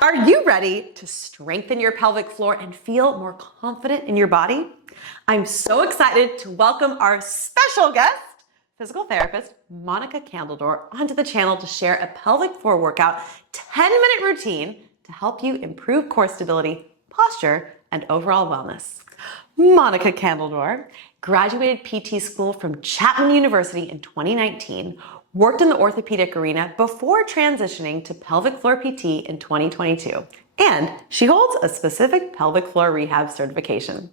Are you ready to strengthen your pelvic floor and feel more confident in your body? I'm so excited to welcome our special guest, physical therapist Monica Candelore, onto the channel to share a pelvic floor workout 10-minute routine to help you improve core stability, posture, and overall wellness. Monica Candelore graduated PT school from Chapman University in 2019, worked in the orthopedic arena before transitioning to pelvic floor PT in 2022, and she holds a specific pelvic floor rehab certification.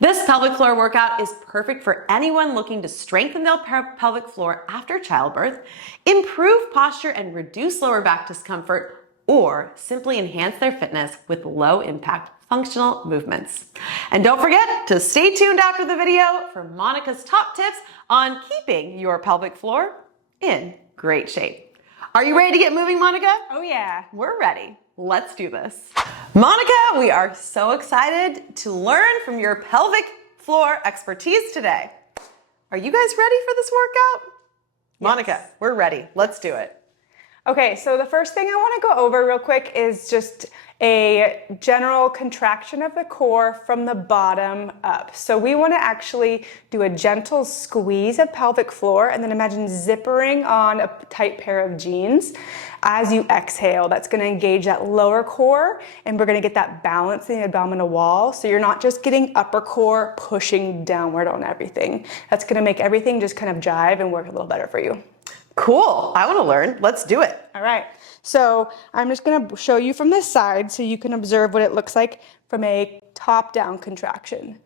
This pelvic floor workout is perfect for anyone looking to strengthen their pelvic floor after childbirth, improve posture and reduce lower back discomfort, or simply enhance their fitness with low impact functional movements. And don't forget to stay tuned after the video for Monica's top tips on keeping your pelvic floor in great shape. Are you ready to get moving, Monica? Oh yeah. We're ready. Let's do this. Monica, we are so excited to learn from your pelvic floor expertise today. Are you guys ready for this workout? Yes. Monica, we're ready. Let's do it. Okay, so the first thing I want to go over real quick is just a general contraction of the core from the bottom up. So we want to actually do a gentle squeeze of pelvic floor and then imagine zippering on a tight pair of jeans as you exhale. That's going to engage that lower core and we're going to get that balance in the abdominal wall. So you're not just getting upper core pushing downward on everything. That's going to make everything just kind of jive and work a little better for you. Cool. I want to learn. Let's do it. All right. So I'm just going to show you from this side so you can observe what it looks like from a top-down contraction.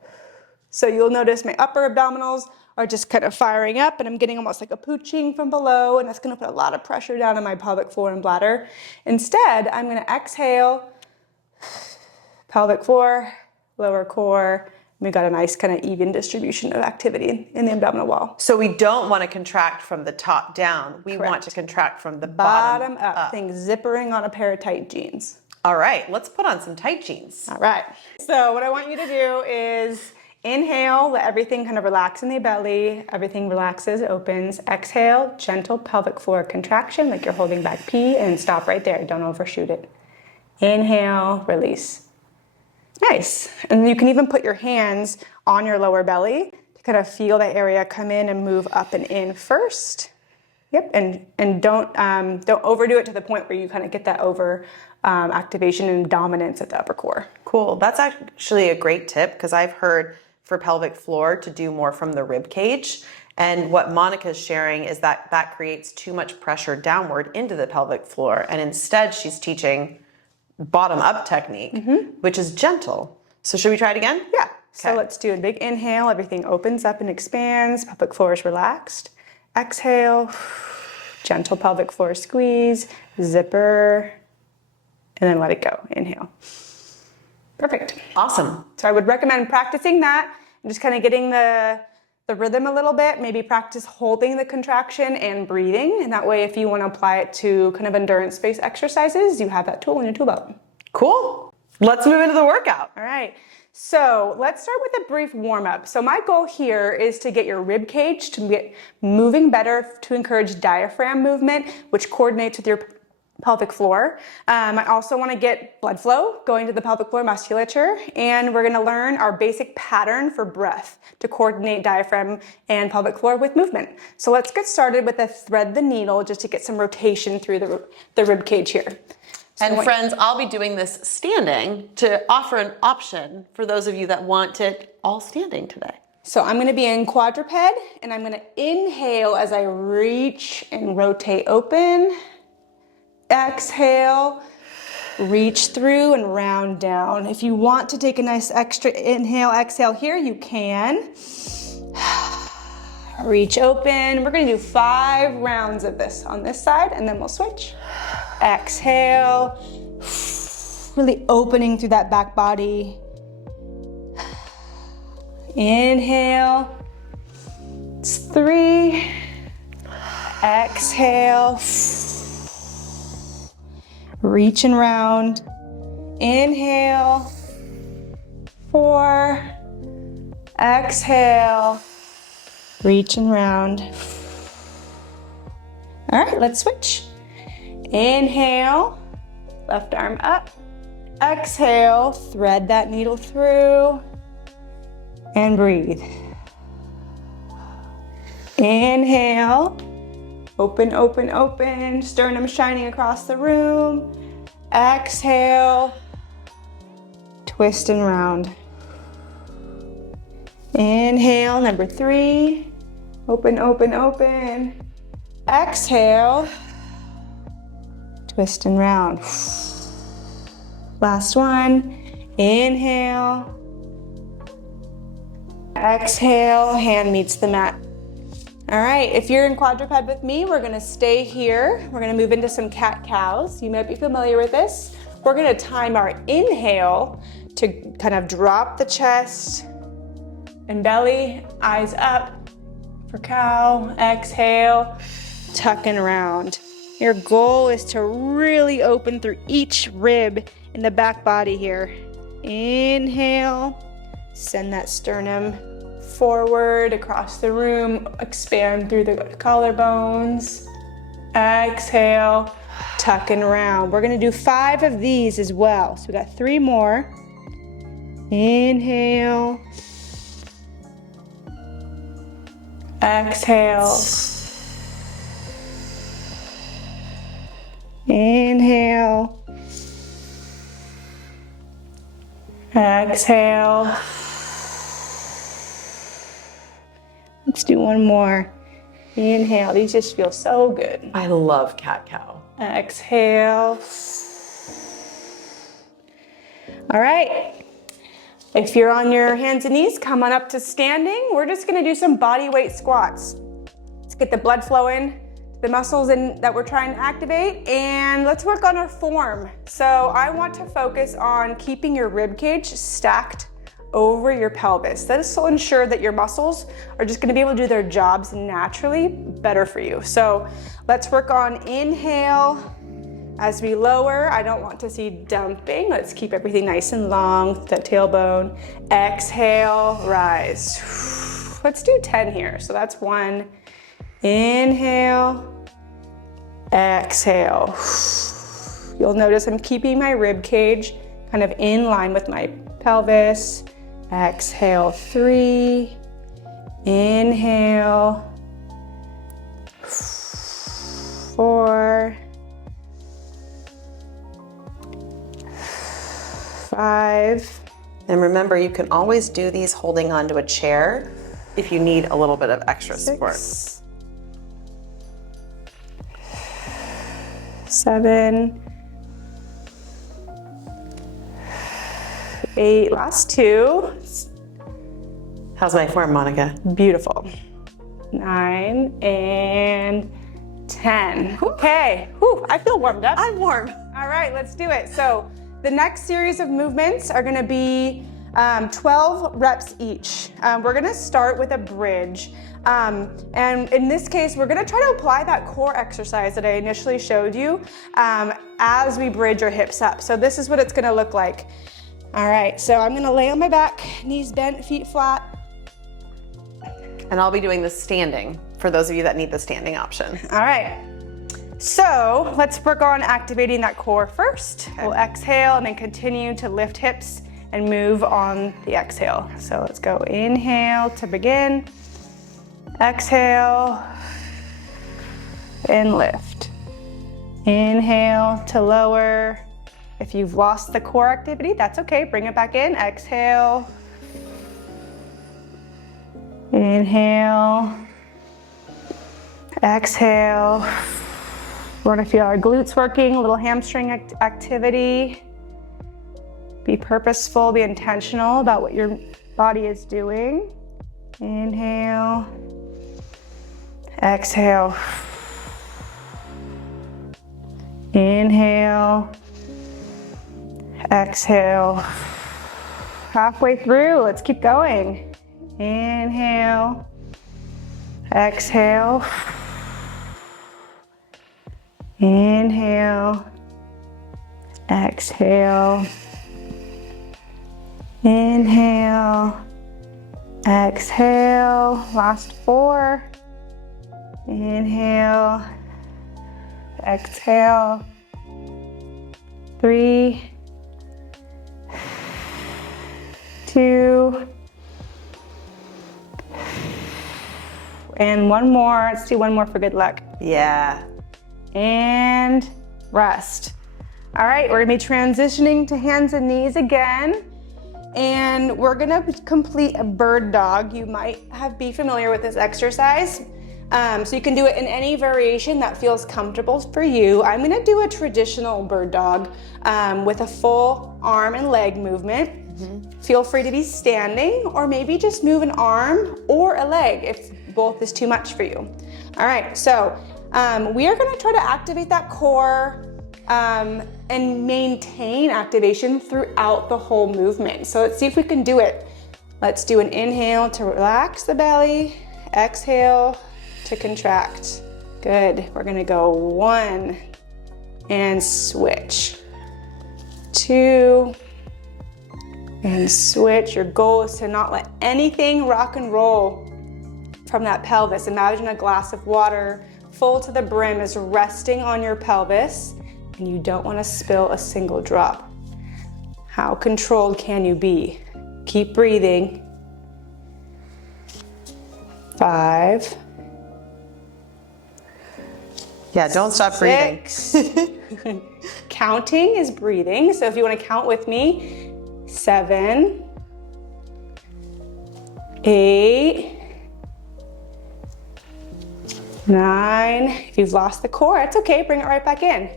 So you'll notice my upper abdominals are just kind of firing up and I'm getting almost like a pooching from below, and that's going to put a lot of pressure down on my pelvic floor and bladder. Instead, I'm going to exhale, pelvic floor, lower core. We got a nice kind of even distribution of activity in the abdominal wall. So we don't want to contract from the top down. We Correct. Want to contract from the bottom up. Things zippering on a pair of tight jeans. All right, let's put on some tight jeans. All right. So what I want you to do is inhale, let everything kind of relax in the belly. Everything relaxes, opens. Exhale, gentle pelvic floor contraction like you're holding back pee, and stop right there. Don't overshoot it. Inhale, release. Nice. And you can even put your hands on your lower belly to kind of feel that area come in and move up and in first. Yep. And don't overdo it to the point where you kind of get that over activation and dominance at the upper core. Cool. That's actually a great tip because I've heard for pelvic floor to do more from the rib cage. And what Monica's sharing is that that creates too much pressure downward into the pelvic floor. And instead she's teaching bottom up technique, which is gentle. So should we try it again? Yeah. Okay. So let's do a big inhale. Everything opens up and expands. Pelvic floor is relaxed. Exhale, gentle pelvic floor squeeze, zipper, and then let it go. Inhale. Perfect. Awesome. So I would recommend practicing that and just kind of getting the rhythm a little bit. Maybe practice holding the contraction and breathing. And that way, if you want to apply it to kind of endurance-based exercises, you have that tool in your tool belt. Cool. Let's move into the workout. All right. So let's start with a brief warm-up. So my goal here is to get your rib cage to get moving better, to encourage diaphragm movement, which coordinates with your pelvic floor. I also want to get blood flow going to the pelvic floor musculature, and we're going to learn our basic pattern for breath to coordinate diaphragm and pelvic floor with movement. So let's get started with a thread the needle just to get some rotation through the rib cage here. So and friends, I'll be doing this standing to offer an option for those of you that want it all standing today. So I'm going to be in quadruped, and I'm going to inhale as I reach and rotate open. Exhale, reach through and round down. If you want to take a nice extra inhale, exhale here, you can. Reach open. We're going to do 5 rounds of this on this side, and then we'll switch. Exhale, really opening through that back body. Inhale, it's 3. Exhale. Reach and round. Inhale. 4. Exhale. Reach and round. All right, let's switch. Inhale. Left arm up. Exhale, thread that needle through and breathe. Inhale, open, open, open, sternum shining across the room. Exhale, twist and round. Inhale, number 3, open, open, open. Exhale, twist and round. Last one, inhale. Exhale, hand meets the mat. All right, if you're in quadruped with me, we're gonna stay here. We're gonna move into some cat-cows. You might be familiar with this. We're gonna time our inhale to kind of drop the chest and belly, eyes up for cow. Exhale, tuck and round. Your goal is to really open through each rib in the back body here. Inhale, send that sternum forward across the room, expand through the collarbones. Exhale, tuck and round. We're gonna do 5 of these as well. So we got 3 more. Inhale. Exhale. Inhale. Exhale. Let's do one more. Inhale. These just feel so good. I love cat-cow. Exhale. All right. If you're on your hands and knees, come on up to standing. We're just gonna do some body weight squats. Let's get the blood flowing, the muscles that we're trying to activate, and let's work on our form. So I want to focus on keeping your rib cage stacked over your pelvis. This will ensure that your muscles are just gonna be able to do their jobs naturally better for you. So let's work on inhale. As we lower, I don't want to see dumping. Let's keep everything nice and long, that tailbone. Exhale, rise. Let's do 10 here. So that's 1. Inhale, exhale. You'll notice I'm keeping my rib cage kind of in line with my pelvis. Exhale, 3. Inhale, 4. 5. And remember, you can always do these holding onto a chair if you need a little bit of extra 6. support. 7. 8. Last 2. How's my form, Monica? Beautiful. 9 and 10. Okay. Whew, I feel warmed up. I'm warm. All right, let's do it. So the next series of movements are gonna be 12 reps each. We're gonna start with a bridge. And in this case, we're gonna try to apply that core exercise that I initially showed you as we bridge our hips up. So this is what it's gonna look like. All right, so I'm gonna lay on my back, knees bent, feet flat. And I'll be doing the standing for those of you that need the standing option. All right. So let's work on activating that core first. We'll exhale and then continue to lift hips and move on the exhale. So let's go inhale to begin. Exhale and lift. Inhale to lower. If you've lost the core activity, that's okay. Bring it back in. Exhale. Inhale. Exhale. We're gonna feel our glutes working, a little hamstring activity. Be purposeful, be intentional about what your body is doing. Inhale. Exhale. Inhale. Exhale. Halfway through, let's keep going. Inhale. Exhale. Inhale. Exhale. Inhale. Exhale. Last 4. Inhale. Exhale. 3. 2. And one more. Let's do one more for good luck. Yeah. And rest. All right, we're gonna be transitioning to hands and knees again. And we're gonna complete a bird dog. You might be familiar with this exercise. So you can do it in any variation that feels comfortable for you. I'm gonna do a traditional bird dog with a full arm and leg movement. Feel free to be standing or maybe just move an arm or a leg if both is too much for you. All right, so we are gonna try to activate that core and maintain activation throughout the whole movement. So let's see if we can do it. Let's do an inhale to relax the belly, exhale to contract. Good, we're gonna go 1 and switch, 2 and switch. Your goal is to not let anything rock and roll from that pelvis. Imagine a glass of water full to the brim is resting on your pelvis, and you don't want to spill a single drop. How controlled can you be? Keep breathing. 5. Yeah, don't stop breathing. 6. Counting is breathing, so if you want to count with me, 7, 8, 9. If you've lost the core, it's okay, bring it right back in.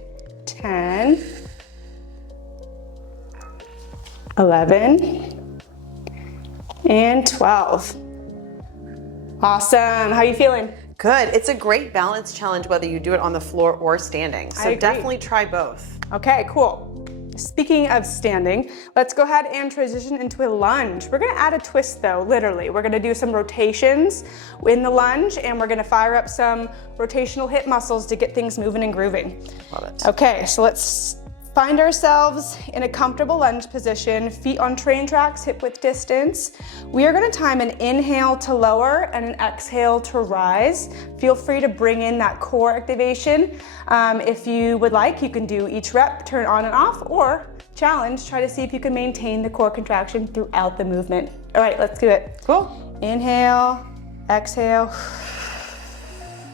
10, 11, and 12. Awesome, how are you feeling? Good. It's a great balance challenge whether you do it on the floor or standing. So agree. definitely try both. Okay, cool. Speaking of standing, let's go ahead and transition into a lunge. We're gonna add a twist though, literally. We're gonna do some rotations in the lunge and we're gonna fire up some rotational hip muscles to get things moving and grooving. Love it. Okay, so let's find ourselves in a comfortable lunge position, feet on train tracks, hip width distance. We are gonna time an inhale to lower and an exhale to rise. Feel free to bring in that core activation. If you would like, you can do each rep, turn on and off, or challenge, try to see if you can maintain the core contraction throughout the movement. All right, let's do it. Cool. Inhale, exhale.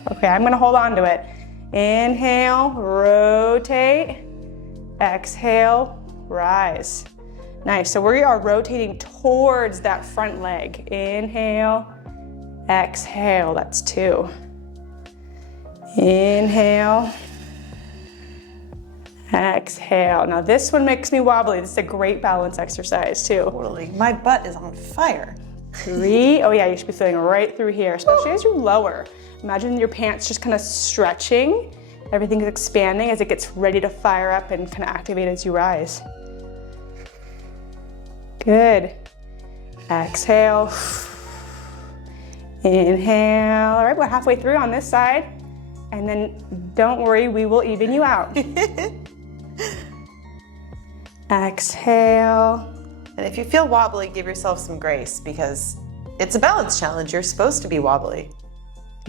Okay, I'm gonna hold on to it. Inhale, rotate. Exhale, rise. Nice, so we are rotating towards that front leg. Inhale, exhale, that's 2. Inhale, exhale. Now this one makes me wobbly. This is a great balance exercise too. Totally. My butt is on fire. 3, oh yeah, you should be feeling right through here, especially as you lower. Imagine your pants just kind of stretching. Everything is expanding as it gets ready to fire up and kind of activate as you rise. Good. Exhale. Inhale. All right, we're halfway through on this side. And then don't worry, we will even you out. Exhale. And if you feel wobbly, give yourself some grace because it's a balance challenge. You're supposed to be wobbly.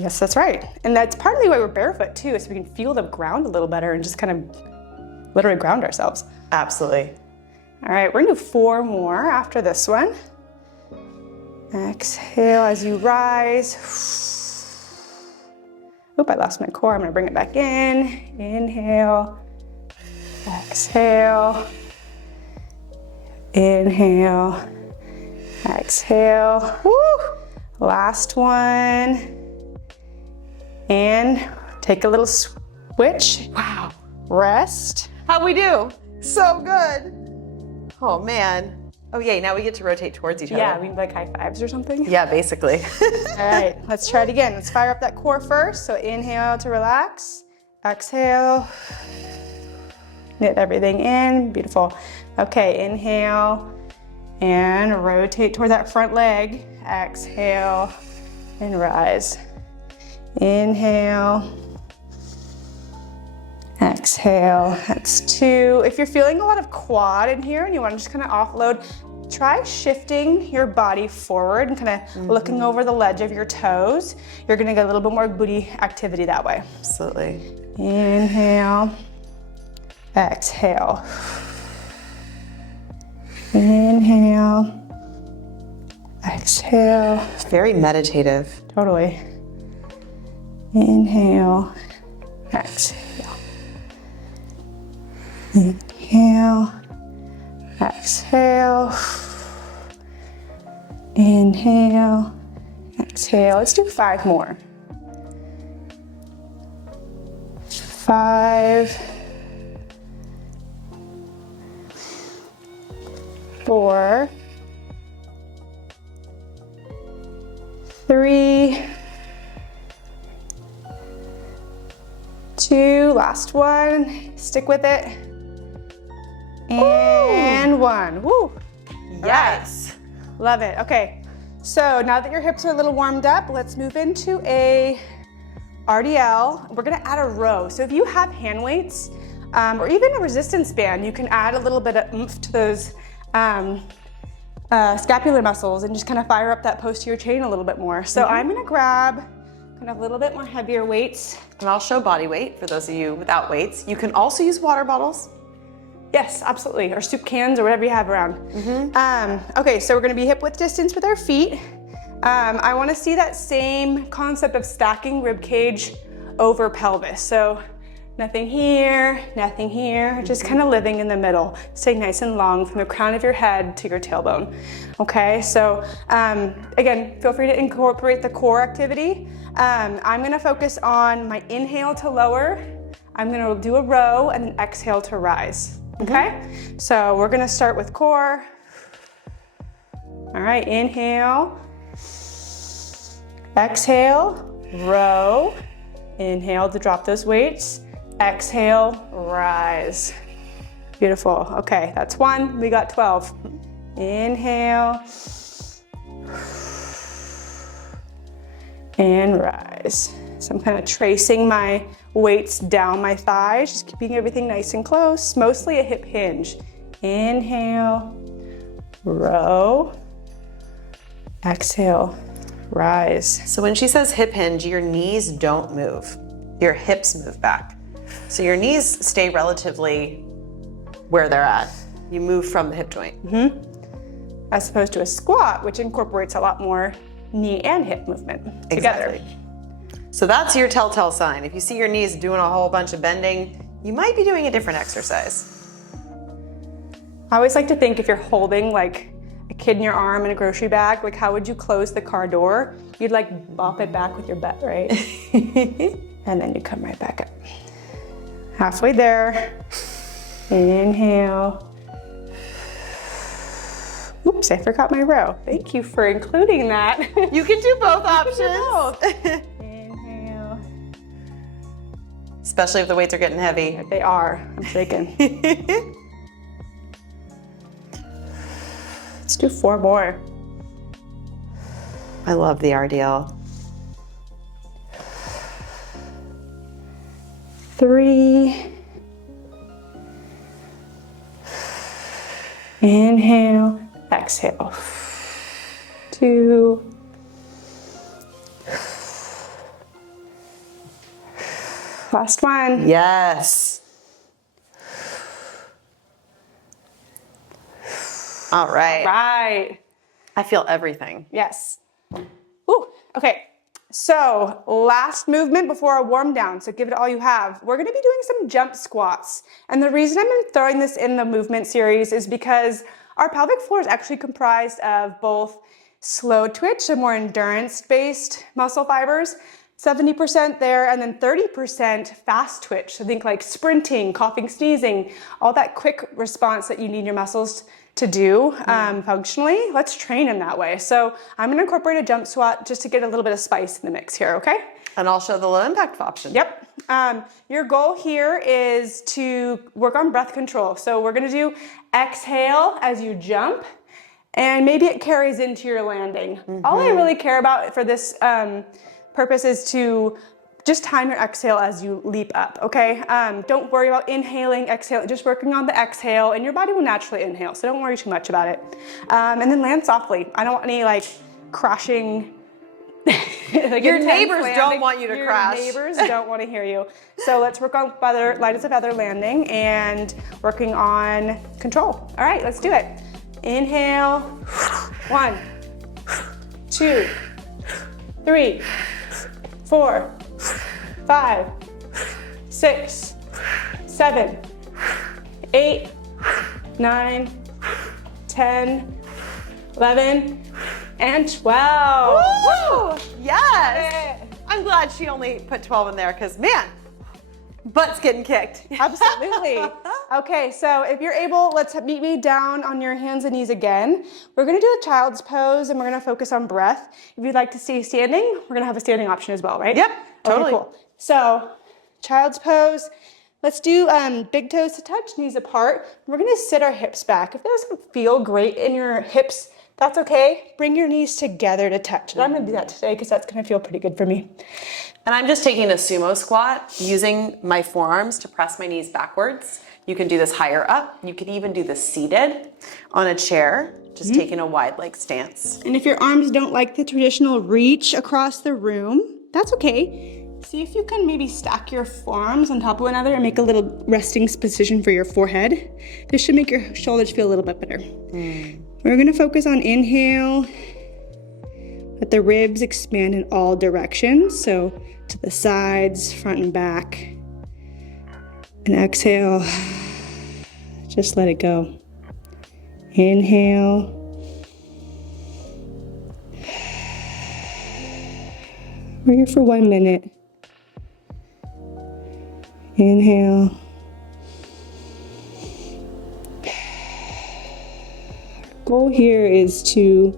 Yes, that's right. And that's partly why we're barefoot too, so we can feel the ground a little better and just kind of literally ground ourselves. Absolutely. All right, we're gonna do 4 more after this one. Exhale as you rise. Oop, I lost my core. I'm gonna bring it back in. Inhale, exhale, inhale, exhale. Woo! Last one. And take a little switch. Wow. Rest. How'd we do? So good. Oh man. Oh yay, now we get to rotate towards each other. Yeah, we need like high fives or something. Yeah, basically. All right, let's try it again. Let's fire up that core first. So inhale to relax. Exhale. Knit everything in. Beautiful. Okay, inhale and rotate toward that front leg. Exhale and rise. Inhale, exhale, that's 2. If you're feeling a lot of quad in here and you want to just kind of offload, try shifting your body forward and kind of looking over the ledge of your toes. You're gonna get a little bit more booty activity that way. Absolutely. Inhale, exhale. Inhale, Exhale. It's very meditative. Totally. Inhale. Exhale. Inhale. Exhale. Inhale. Exhale. Let's do 5 more. 5. 4. 3. 2. Last one. Stick with it. And 1. Woo. Yes. Love it. Okay. So now that your hips are a little warmed up, let's move into a RDL. We're gonna add a row. So if you have hand weights or even a resistance band, you can add a little bit of oomph to those scapular muscles and just kind of fire up that posterior chain a little bit more. So I'm gonna grab kind of a little bit more heavier weights. And I'll show body weight for those of you without weights. You can also use water bottles. Yes, absolutely, or soup cans or whatever you have around. Okay, so we're gonna be hip width distance with our feet. I wanna see that same concept of stacking rib cage over pelvis. So nothing here, just kind of living in the middle, staying nice and long from the crown of your head to your tailbone. Okay, so again, feel free to incorporate the core activity. I'm gonna focus on my inhale to lower. I'm gonna do a row and then exhale to rise. Okay, so we're gonna start with core. All right, inhale, exhale, row. Inhale to drop those weights. Exhale, rise. Beautiful. Okay, that's 1. We got 12. Inhale. And rise. So I'm kind of tracing my weights down my thighs, just keeping everything nice and close. Mostly a hip hinge. Inhale, row. Exhale, rise. So when she says hip hinge, your knees don't move. Your hips move back. So your knees stay relatively where they're at. You move from the hip joint. As opposed to a squat, which incorporates a lot more knee and hip movement together. Exactly. So that's your telltale sign. If you see your knees doing a whole bunch of bending, you might be doing a different exercise. I always like to think if you're holding like a kid in your arm in a grocery bag, like how would you close the car door? You'd like bop it back with your butt, right? And then you come right back up. Halfway there. Inhale. Oops, I forgot my row. Thank you for including that. You can do both options. Inhale. Especially if the weights are getting heavy. They are. I'm shaking. Let's do 4 more. I love the RDL. 3. Inhale, exhale. 2. Last one. Yes. All right. Right. I feel everything. Yes. Ooh, okay. So last movement before our warm down, so give it all you have. We're gonna be doing some jump squats. And the reason I'm throwing this in the movement series is because our pelvic floor is actually comprised of both slow twitch, so more endurance-based muscle fibers, 70% there, and then 30% fast twitch. So think like sprinting, coughing, sneezing, all that quick response that you need your muscles to do functionally. Let's train in that way. So I'm gonna incorporate a jump squat just to get a little bit of spice in the mix here, okay? And I'll show the low impact option. Yep. Your goal here is to work on breath control. So we're gonna do exhale as you jump, and maybe it carries into your landing. All I really care about for this purpose is to just time your exhale as you leap up, okay? Don't worry about inhaling, exhaling, just working on the exhale, and your body will naturally inhale, so don't worry too much about it. And then land softly. I don't want any like crashing, like your neighbors don't want you to crash. Your neighbors don't want to hear you. So let's work on light as a feather landing and working on control. All right, let's do it. Inhale, 1, 2, 3, 4, 5, 6, 7, 8, 9, 10, 11, and 12. Woo! Yes. I'm glad she only put 12 in there because, man, butt's getting kicked. Absolutely. Okay, so if you're able, let's meet me down on your hands and knees again. We're gonna do a child's pose and we're gonna focus on breath. If you'd like to stay standing, we're gonna have a standing option as well, right? Yep, totally. Okay, cool. So, child's pose. Let's do big toes to touch, knees apart. We're gonna sit our hips back. If it doesn't feel great in your hips, that's okay. Bring your knees together to touch. And I'm gonna do that today because that's gonna feel pretty good for me. And I'm just taking a sumo squat using my forearms to press my knees backwards. You can do this higher up. You could even do this seated on a chair, just taking a wide leg stance. And if your arms don't like the traditional reach across the room, that's okay. See if you can maybe stack your forearms on top of one another and make a little resting position for your forehead. This should make your shoulders feel a little bit better. We're gonna focus on inhale. Let the ribs expand in all directions. So to the sides, front and back. And exhale, just let it go. Inhale. We're here for 1 minute. Inhale. Goal here is to,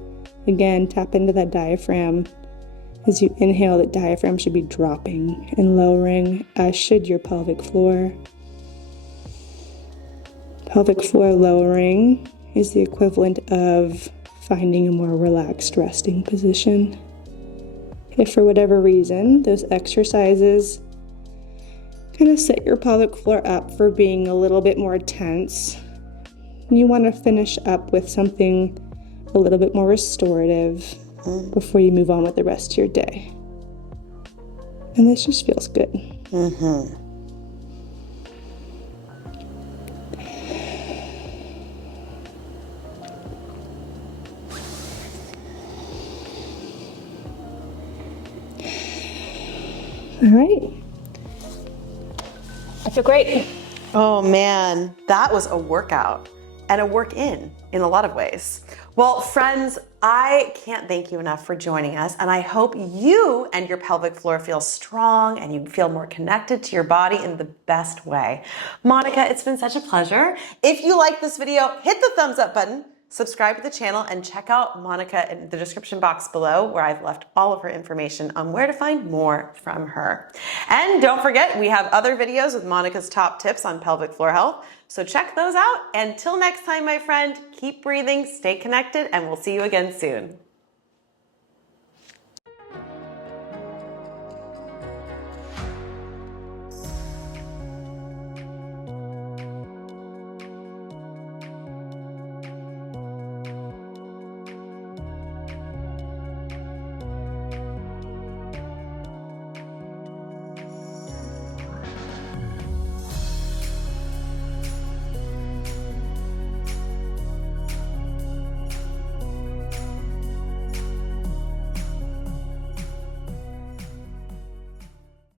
again, tap into that diaphragm. As you inhale, the diaphragm should be dropping and lowering, as should your pelvic floor. Pelvic floor lowering is the equivalent of finding a more relaxed resting position. If for whatever reason those exercises kind of set your pelvic floor up for being a little bit more tense, you want to finish up with something a little bit more restorative before you move on with the rest of your day. And this just feels good. All right. I feel great. Oh man, that was a workout and a work in a lot of ways. Well, friends, I can't thank you enough for joining us, and I hope you and your pelvic floor feel strong and you feel more connected to your body in the best way. Monica, it's been such a pleasure. If you like this video, hit the thumbs up button, subscribe to the channel, and check out Monica in the description box below where I've left all of her information on where to find more from her. And don't forget, we have other videos with Monica's top tips on pelvic floor health, so check those out. Until next time, my friend, keep breathing, stay connected, and we'll see you again soon.